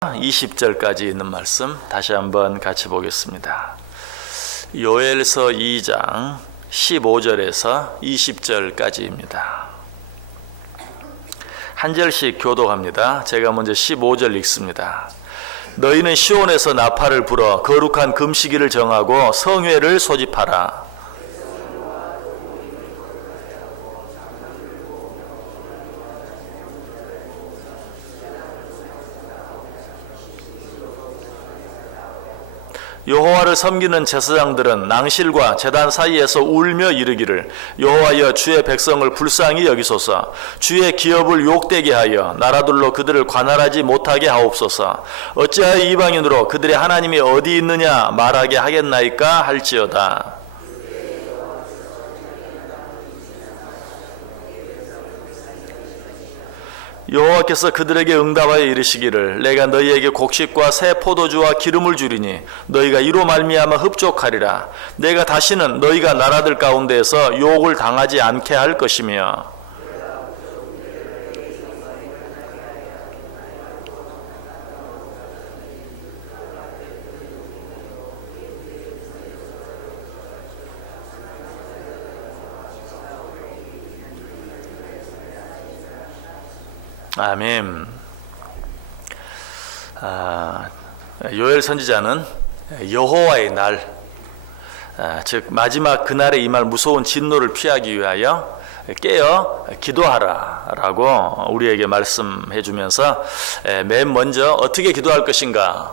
20절까지 있는 말씀 다시 한번 같이 보겠습니다. 요엘서 2장 15절에서 20절까지입니다. 한 절씩 교독합니다. 제가 먼저 15절 읽습니다. 너희는 시온에서 나팔을 불어 거룩한 금식일을 정하고 성회를 소집하라. 여호와를 섬기는 제사장들은 낭실과 제단 사이에서 울며 이르기를 여호와여 주의 백성을 불쌍히 여기소서. 주의 기업을 욕되게 하여 나라들로 그들을 관할하지 못하게 하옵소서. 어찌하여 이방인으로 그들의 하나님이 어디 있느냐 말하게 하겠나이까 할지어다. 여호와께서 그들에게 응답하여 이르시기를 내가 너희에게 곡식과 새 포도주와 기름을 주리니 너희가 이로 말미암아 흡족하리라. 내가 다시는 너희가 나라들 가운데에서 욕을 당하지 않게 할 것이며 아멘. 요엘 선지자는 여호와의 날, 즉 마지막 그날에 임할 무서운 진노를 피하기 위하여 깨어 기도하라 라고 우리에게 말씀해 주면서 맨 먼저 어떻게 기도할 것인가?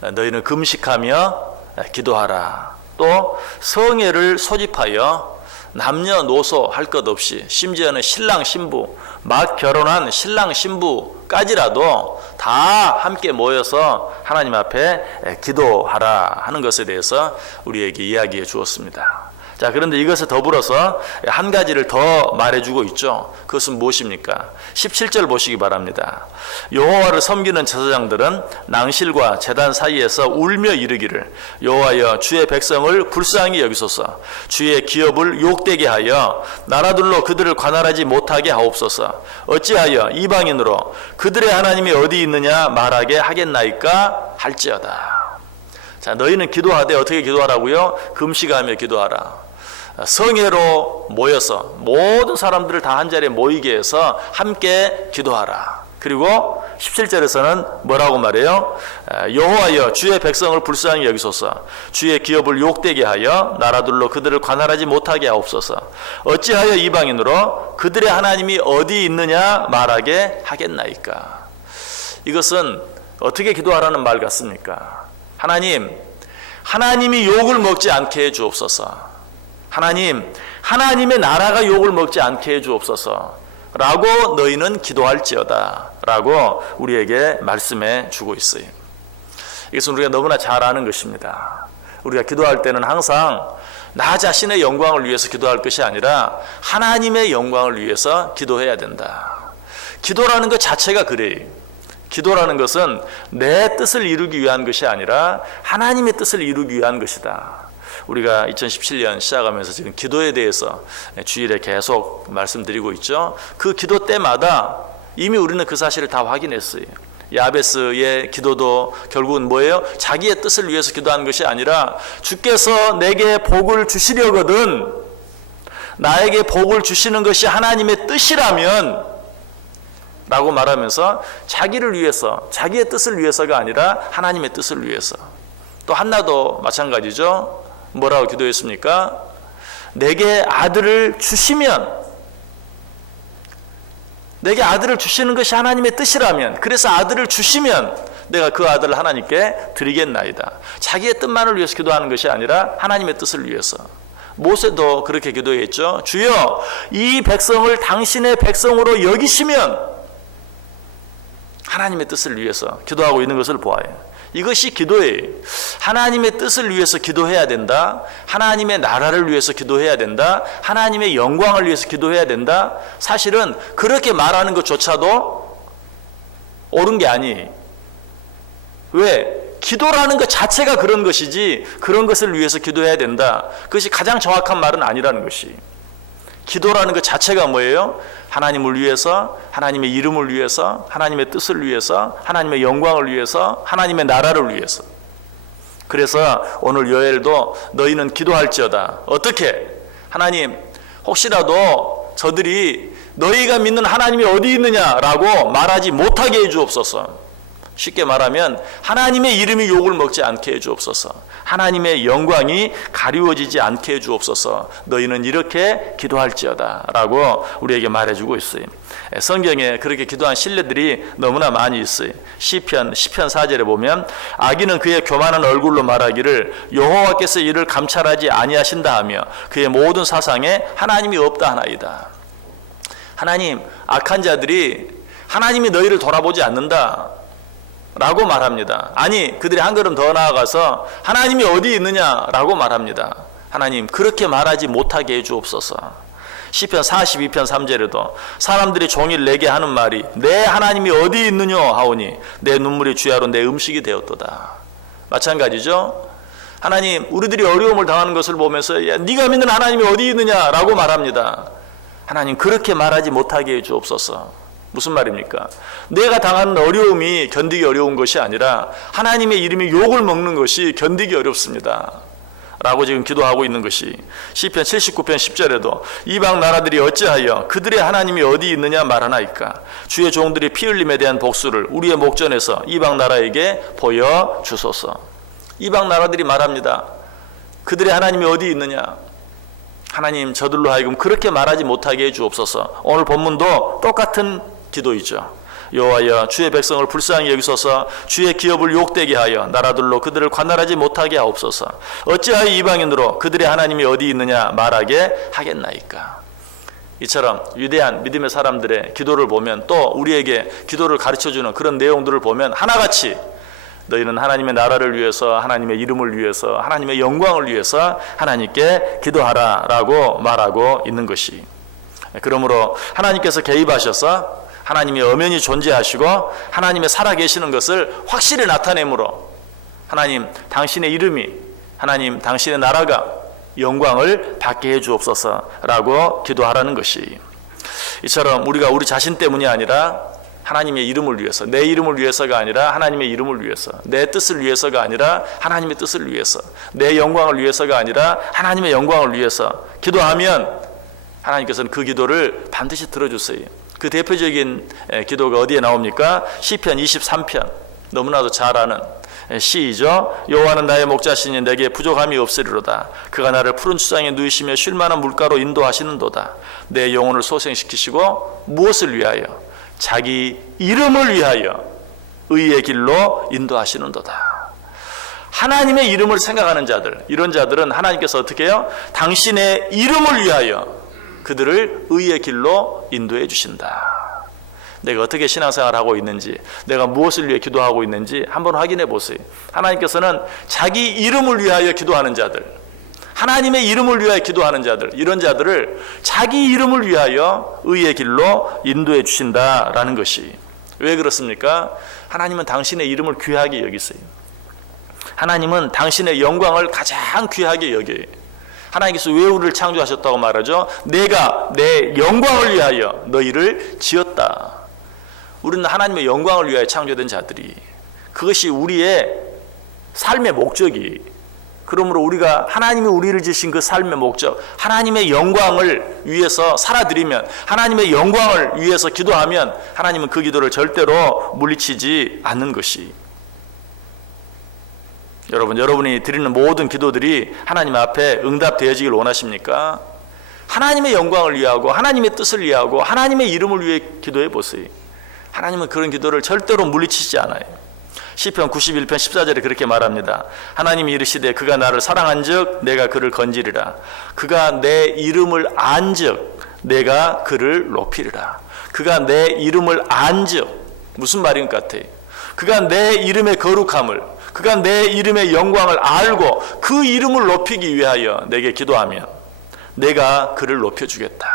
너희는 금식하며 기도하라. 또 성회를 소집하여 남녀노소 할 것 없이 심지어는 신랑 신부 막 결혼한 신랑 신부까지라도 다 함께 모여서 하나님 앞에 기도하라 하는 것에 대해서 우리에게 이야기해 주었습니다. 자, 그런데 이것에 더불어서 한 가지를 더 말해주고 있죠. 그것은 무엇입니까? 17절 보시기 바랍니다. 여호와를 섬기는 제사장들은 낭실과 제단 사이에서 울며 이르기를 여호와여 주의 백성을 불쌍히 여기소서. 주의 기업을 욕되게 하여 나라들로 그들을 관할하지 못하게 하옵소서. 어찌하여 이방인으로 그들의 하나님이 어디 있느냐 말하게 하겠나이까 할지어다. 자, 너희는 기도하되 어떻게 기도하라고요? 금식하며 기도하라. 성회로 모여서 모든 사람들을 다 한자리에 모이게 해서 함께 기도하라. 그리고 17절에서는 뭐라고 말해요? 여호와여 주의 백성을 불쌍히 여기소서. 주의 기업을 욕되게 하여 나라들로 그들을 관할하지 못하게 하옵소서. 어찌하여 이방인으로 그들의 하나님이 어디 있느냐 말하게 하겠나이까. 이것은 어떻게 기도하라는 말 같습니까? 하나님이 욕을 먹지 않게 해 주옵소서. 하나님의 나라가 욕을 먹지 않게 해 주옵소서 라고 너희는 기도할지어다 라고 우리에게 말씀해 주고 있어요. 이것은 우리가 너무나 잘 아는 것입니다. 우리가 기도할 때는 항상 나 자신의 영광을 위해서 기도할 것이 아니라 하나님의 영광을 위해서 기도해야 된다. 기도라는 것 자체가 그래요. 기도라는 것은 내 뜻을 이루기 위한 것이 아니라 하나님의 뜻을 이루기 위한 것이다. 우리가 2017년 시작하면서 지금 기도에 대해서 주일에 계속 말씀드리고 있죠. 그 기도 때마다 이미 우리는 그 사실을 다 확인했어요. 야베스의 기도도 결국은 뭐예요? 자기의 뜻을 위해서 기도한 것이 아니라 주께서 내게 복을 주시려거든 나에게 복을 주시는 것이 하나님의 뜻이라면 라고 말하면서 자기를 위해서, 자기의 뜻을 위해서가 아니라 하나님의 뜻을 위해서. 또 한나도 마찬가지죠. 뭐라고 기도했습니까? 내게 아들을 주시면, 내게 아들을 주시는 것이 하나님의 뜻이라면, 그래서 아들을 주시면 내가 그 아들을 하나님께 드리겠나이다. 자기의 뜻만을 위해서 기도하는 것이 아니라 하나님의 뜻을 위해서. 모세도 그렇게 기도했죠. 주여 이 백성을 당신의 백성으로 여기시면, 하나님의 뜻을 위해서 기도하고 있는 것을 보아요. 이것이 기도예요. 하나님의 뜻을 위해서 기도해야 된다. 하나님의 나라를 위해서 기도해야 된다. 하나님의 영광을 위해서 기도해야 된다. 사실은 그렇게 말하는 것조차도 옳은 게 아니에요. 왜? 기도라는 것 자체가 그런 것이지 그런 것을 위해서 기도해야 된다. 그것이 가장 정확한 말은 아니라는 것이. 기도라는 것 자체가 뭐예요? 하나님을 위해서, 하나님의 이름을 위해서, 하나님의 뜻을 위해서, 하나님의 영광을 위해서, 하나님의 나라를 위해서. 그래서 오늘 요엘도 너희는 기도할지어다. 어떻게? 하나님, 혹시라도 저들이 너희가 믿는 하나님이 어디 있느냐라고 말하지 못하게 해주옵소서. 쉽게 말하면 하나님의 이름이 욕을 먹지 않게 해주옵소서. 하나님의 영광이 가리워지지 않게 해주옵소서. 너희는 이렇게 기도할지어다 라고 우리에게 말해주고 있어요. 성경에 그렇게 기도한 신뢰들이 너무나 많이 있어요. 시편 4절에 보면 악인은 그의 교만한 얼굴로 말하기를 여호와께서 이를 감찰하지 아니하신다 하며 그의 모든 사상에 하나님이 없다 하나이다. 하나님, 악한 자들이 하나님이 너희를 돌아보지 않는다 라고 말합니다. 아니, 그들이 한 걸음 더 나아가서 하나님이 어디 있느냐라고 말합니다. 하나님, 그렇게 말하지 못하게 해주옵소서. 시편 42편 3절에도 사람들이 종일 내게 하는 말이 내 하나님이 어디 있느냐 하오니 내 눈물이 주야로 내 음식이 되었도다. 마찬가지죠. 하나님, 우리들이 어려움을 당하는 것을 보면서 야, 네가 믿는 하나님이 어디 있느냐라고 말합니다. 하나님, 그렇게 말하지 못하게 해주옵소서. 무슨 말입니까? 내가 당하는 어려움이 견디기 어려운 것이 아니라 하나님의 이름이 욕을 먹는 것이 견디기 어렵습니다 라고 지금 기도하고 있는 것이 시편 79편 10절에도 이방 나라들이 어찌하여 그들의 하나님이 어디 있느냐 말하나이까. 주의 종들이 피 흘림에 대한 복수를 우리의 목전에서 이방 나라에게 보여주소서. 이방 나라들이 말합니다. 그들의 하나님이 어디 있느냐. 하나님, 저들로 하여금 그렇게 말하지 못하게 해주옵소서. 오늘 본문도 똑같은 기도이죠. 여호와여, 주의 백성을 불쌍히 여기소서. 주의 기업을 욕되게 하여 나라들로 그들을 관할하지 못하게 하옵소서. 어찌하여 이방인으로 그들의 하나님이 어디 있느냐 말하게 하겠나이까. 이처럼 위대한 믿음의 사람들의 기도를 보면 또 우리에게 기도를 가르쳐주는 그런 내용들을 보면 하나같이 너희는 하나님의 나라를 위해서, 하나님의 이름을 위해서, 하나님의 영광을 위해서 하나님께 기도하라 라고 말하고 있는 것이, 그러므로 하나님께서 개입하셔서 하나님이 엄연히 존재하시고 하나님의 살아계시는 것을 확실히 나타내므로 하나님, 당신의 이름이, 하나님, 당신의 나라가 영광을 받게 해주옵소서라고 기도하라는 것이, 이처럼 우리가 우리 자신 때문이 아니라 하나님의 이름을 위해서, 내 이름을 위해서가 아니라 하나님의 이름을 위해서, 내 뜻을 위해서가 아니라 하나님의 뜻을 위해서, 내 영광을 위해서가 아니라 하나님의 영광을 위해서 기도하면 하나님께서는 그 기도를 반드시 들어주세요. 그 대표적인 기도가 어디에 나옵니까? 시편 23편, 너무나도 잘 아는 시이죠. 여호와는 나의 목자시니 내게 부족함이 없으리로다. 그가 나를 푸른 추장에 누이시며 쉴 만한 물가로 인도하시는도다. 내 영혼을 소생시키시고 무엇을 위하여? 자기 이름을 위하여 의의 길로 인도하시는도다. 하나님의 이름을 생각하는 자들, 이런 자들은 하나님께서 어떻게 해요? 당신의 이름을 위하여 그들을 의의 길로 인도해 주신다. 내가 어떻게 신앙생활을 하고 있는지, 내가 무엇을 위해 기도하고 있는지 한번 확인해 보세요. 하나님께서는 자기 이름을 위하여 기도하는 자들, 하나님의 이름을 위하여 기도하는 자들, 이런 자들을 자기 이름을 위하여 의의 길로 인도해 주신다라는 것이, 왜 그렇습니까? 하나님은 당신의 이름을 귀하게 여기세요. 하나님은 당신의 영광을 가장 귀하게 여겨요. 하나님께서 왜 우리를 창조하셨다고 말하죠? 내가 내 영광을 위하여 너희를 지었다. 우리는 하나님의 영광을 위하여 창조된 자들이, 그것이 우리의 삶의 목적이, 그러므로 우리가 하나님이 우리를 지신 그 삶의 목적, 하나님의 영광을 위해서 살아드리면, 하나님의 영광을 위해서 기도하면 하나님은 그 기도를 절대로 물리치지 않는 것이, 여러분이 드리는 모든 기도들이 하나님 앞에 응답되어지길 원하십니까? 하나님의 영광을 위하고 하나님의 뜻을 위하고 하나님의 이름을 위해 기도해 보세요. 하나님은 그런 기도를 절대로 물리치지 않아요. 시편 91편 14절에 그렇게 말합니다. 하나님이 이르시되 그가 나를 사랑한즉 내가 그를 건지리라. 그가 내 이름을 안즉 내가 그를 높이리라. 그가 내 이름을 안즉, 무슨 말인 것 같아요? 그가 내 이름의 거룩함을, 그가 내 이름의 영광을 알고 그 이름을 높이기 위하여 내게 기도하면 내가 그를 높여주겠다.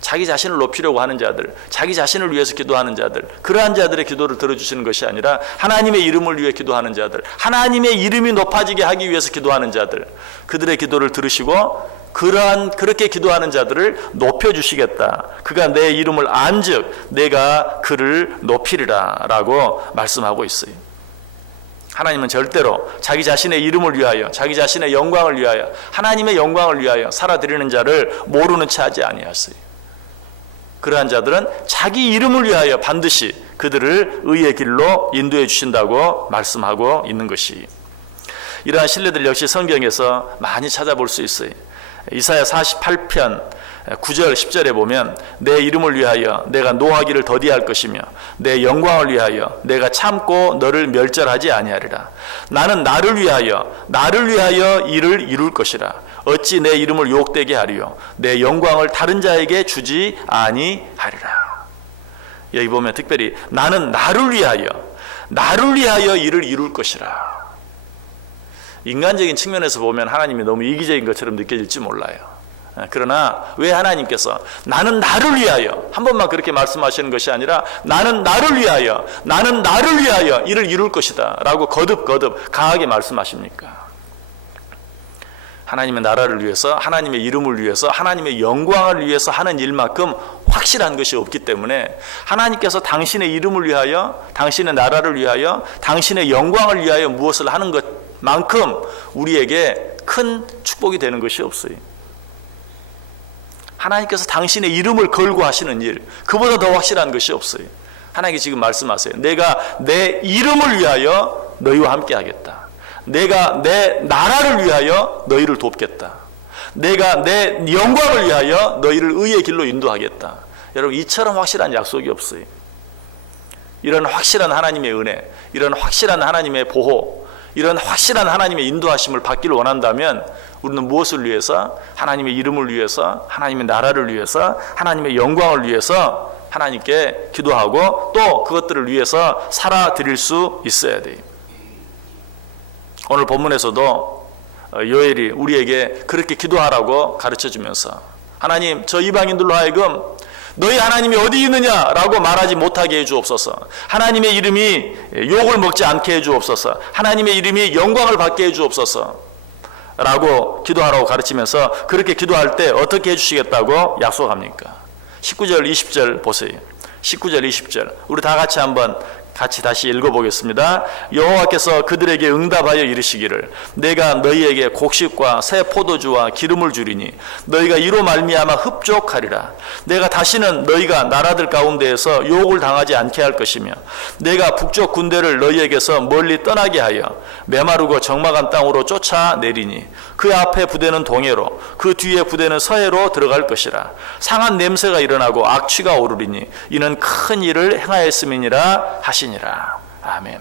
자기 자신을 높이려고 하는 자들, 자기 자신을 위해서 기도하는 자들, 그러한 자들의 기도를 들어주시는 것이 아니라 하나님의 이름을 위해 기도하는 자들, 하나님의 이름이 높아지게 하기 위해서 기도하는 자들, 그들의 기도를 들으시고 그렇게 기도하는 자들을 높여주시겠다. 그가 내 이름을 안즉 내가 그를 높이리라 라고 말씀하고 있어요. 하나님은 절대로 자기 자신의 이름을 위하여, 자기 자신의 영광을 위하여, 하나님의 영광을 위하여 살아드리는 자를 모르는 채 하지 아니하셨어요. 그러한 자들은 자기 이름을 위하여 반드시 그들을 의의 길로 인도해 주신다고 말씀하고 있는 것이, 이러한 신뢰들 역시 성경에서 많이 찾아볼 수 있어요. 이사야 48편 9절 10절에 보면 내 이름을 위하여 내가 노하기를 더디할 것이며 내 영광을 위하여 내가 참고 너를 멸절하지 아니하리라. 나는 나를 위하여 일을 이룰 것이라. 어찌 내 이름을 욕되게 하리요 내 영광을 다른 자에게 주지 아니하리라. 여기 보면 특별히 나는 나를 위하여 일을 이룰 것이라. 인간적인 측면에서 보면 하나님이 너무 이기적인 것처럼 느껴질지 몰라요. 그러나 왜 하나님께서 나는 나를 위하여, 한 번만 그렇게 말씀하시는 것이 아니라 나는 나를 위하여 일을 이룰 것이다 라고 거듭 강하게 말씀하십니까? 하나님의 나라를 위해서, 하나님의 이름을 위해서, 하나님의 영광을 위해서 하는 일만큼 확실한 것이 없기 때문에 하나님께서 당신의 이름을 위하여, 당신의 나라를 위하여, 당신의 영광을 위하여 무엇을 하는 것만큼 우리에게 큰 축복이 되는 것이 없어요. 하나님께서 당신의 이름을 걸고 하시는 일, 그보다 더 확실한 것이 없어요. 하나님께 지금 말씀하세요. 내가 내 이름을 위하여 너희와 함께 하겠다. 내가 내 나라를 위하여 너희를 돕겠다. 내가 내 영광을 위하여 너희를 의의 길로 인도하겠다. 여러분, 이처럼 확실한 약속이 없어요. 이런 확실한 하나님의 은혜, 이런 확실한 하나님의 보호, 이런 확실한 하나님의 인도하심을 받기를 원한다면 우리는 무엇을 위해서? 하나님의 이름을 위해서, 하나님의 나라를 위해서, 하나님의 영광을 위해서 하나님께 기도하고 또 그것들을 위해서 살아드릴 수 있어야 돼요. 오늘 본문에서도 요엘이 우리에게 그렇게 기도하라고 가르쳐주면서 하나님, 저 이방인들로 하여금 너희 하나님이 어디 있느냐라고 말하지 못하게 해주옵소서. 하나님의 이름이 욕을 먹지 않게 해주옵소서. 하나님의 이름이 영광을 받게 해주옵소서 라고 기도하라고 가르치면서 그렇게 기도할 때 어떻게 해주시겠다고 약속합니까? 19절 20절 보세요. 19절 20절 우리 다 같이 한번 다시 읽어보겠습니다. 여호와께서 그들에게 응답하여 이르시기를 내가 너희에게 곡식과 새 포도주와 기름을 주리니 너희가 이로 말미암아 흡족하리라. 내가 다시는 너희가 나라들 가운데에서 욕을 당하지 않게 할 것이며 내가 북쪽 군대를 너희에게서 멀리 떠나게 하여 메마르고 적막한 땅으로 쫓아내리니 그 앞에 부대는 동해로 그 뒤에 부대는 서해로 들어갈 것이라. 상한 냄새가 일어나고 악취가 오르리니 이는 큰 일을 행하였음이니라 하시니라. 아멘.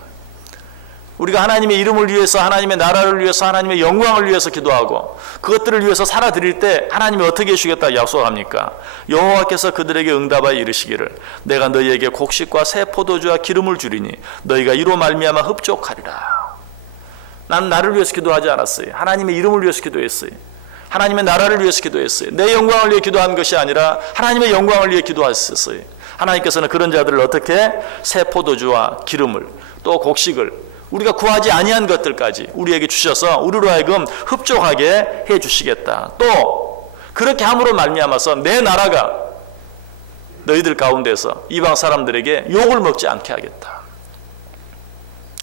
우리가 하나님의 이름을 위해서, 하나님의 나라를 위해서, 하나님의 영광을 위해서 기도하고 그것들을 위해서 살아드릴 때 하나님이 어떻게 해주겠다고 약속합니까? 여호와께서 그들에게 응답하여 이르시기를 내가 너희에게 곡식과 새 포도주와 기름을 주리니 너희가 이로 말미암아 흡족하리라. 나는 나를 위해서 기도하지 않았어요. 하나님의 이름을 위해서 기도했어요. 하나님의 나라를 위해서 기도했어요. 내 영광을 위해 기도한 것이 아니라 하나님의 영광을 위해 기도했었어요. 하나님께서는 그런 자들을 어떻게? 새 포도주와 기름을, 또 곡식을, 우리가 구하지 아니한 것들까지 우리에게 주셔서 우리로 하여금 흡족하게 해주시겠다. 또 그렇게 함으로 말미암아서 내 나라가 너희들 가운데서 이방 사람들에게 욕을 먹지 않게 하겠다.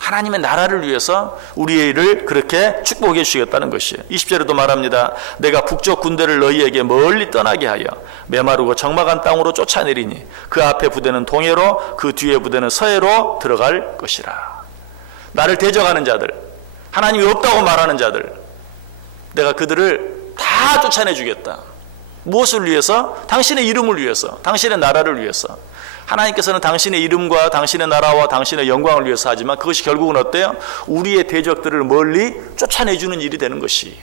하나님의 나라를 위해서 우리를 그렇게 축복해 주시겠다는 것이에요. 20절에도 말합니다. 내가 북쪽 군대를 너희에게 멀리 떠나게 하여 메마르고 적막한 땅으로 쫓아내리니 그 앞에 부대는 동해로 그 뒤에 부대는 서해로 들어갈 것이라. 나를 대적하는 자들, 하나님이 없다고 말하는 자들, 내가 그들을 다 쫓아내 주겠다. 무엇을 위해서? 당신의 이름을 위해서, 당신의 나라를 위해서. 하나님께서는 당신의 이름과 당신의 나라와 당신의 영광을 위해서 하지만 그것이 결국은 어때요? 우리의 대적들을 멀리 쫓아내주는 일이 되는 것이.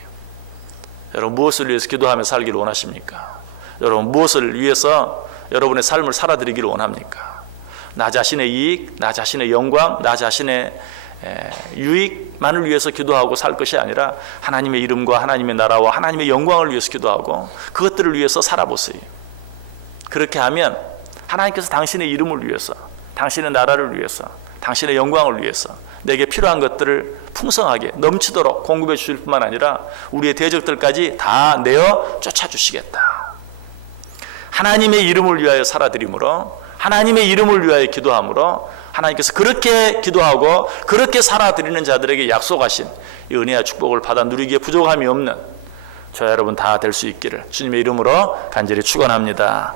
여러분, 무엇을 위해서 기도하며 살기를 원하십니까? 여러분, 무엇을 위해서 여러분의 삶을 살아드리기를 원합니까? 나 자신의 이익, 나 자신의 영광, 나 자신의 유익만을 위해서 기도하고 살 것이 아니라 하나님의 이름과 하나님의 나라와 하나님의 영광을 위해서 기도하고 그것들을 위해서 살아보세요. 그렇게 하면 하나님께서 당신의 이름을 위해서, 당신의 나라를 위해서, 당신의 영광을 위해서 내게 필요한 것들을 풍성하게 넘치도록 공급해 주실 뿐만 아니라 우리의 대적들까지 다 내어 쫓아주시겠다. 하나님의 이름을 위하여 살아드림으로, 하나님의 이름을 위하여 기도함으로 하나님께서 그렇게 기도하고 그렇게 살아드리는 자들에게 약속하신 이 은혜와 축복을 받아 누리기에 부족함이 없는 저와 여러분 다 될 수 있기를 주님의 이름으로 간절히 축원합니다.